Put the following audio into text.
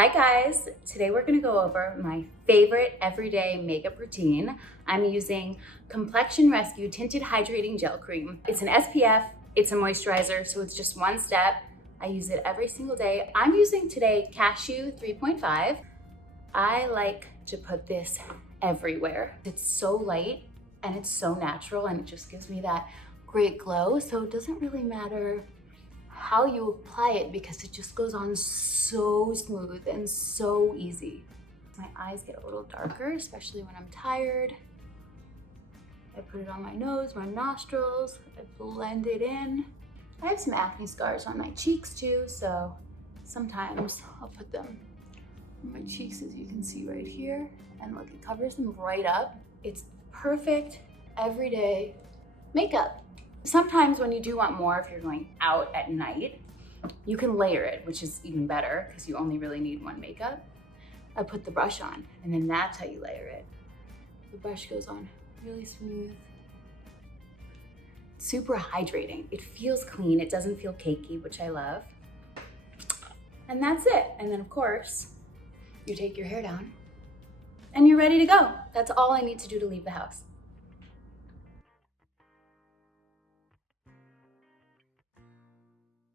Hi guys, today we're gonna go over my favorite everyday makeup routine. I'm using Complexion Rescue Tinted Hydrating Gel Cream. It's an SPF, it's a moisturizer, so it's just one step. I use it every single day. I'm using today Cashew 3.5. I like to put this everywhere. It's so light and it's so natural and it just gives me that great glow, so it doesn't really matter how you apply it because it just goes on so smooth and so easy. My eyes get a little darker, especially when I'm tired. I put it on my nose, my nostrils, I blend it in. I have some acne scars on my cheeks too, so sometimes I'll put them on my cheeks, as you can see right here. And look, it covers them right up. It's perfect everyday makeup. Sometimes when you do want more, if you're going out at night, you can layer it, which is even better because you only really need one makeup. I put the brush on and then that's how you layer it. The brush goes on really smooth. Super hydrating. It feels clean. It doesn't feel cakey, which I love. And that's it. And then of course, you take your hair down and you're ready to go. That's all I need to do to leave the house.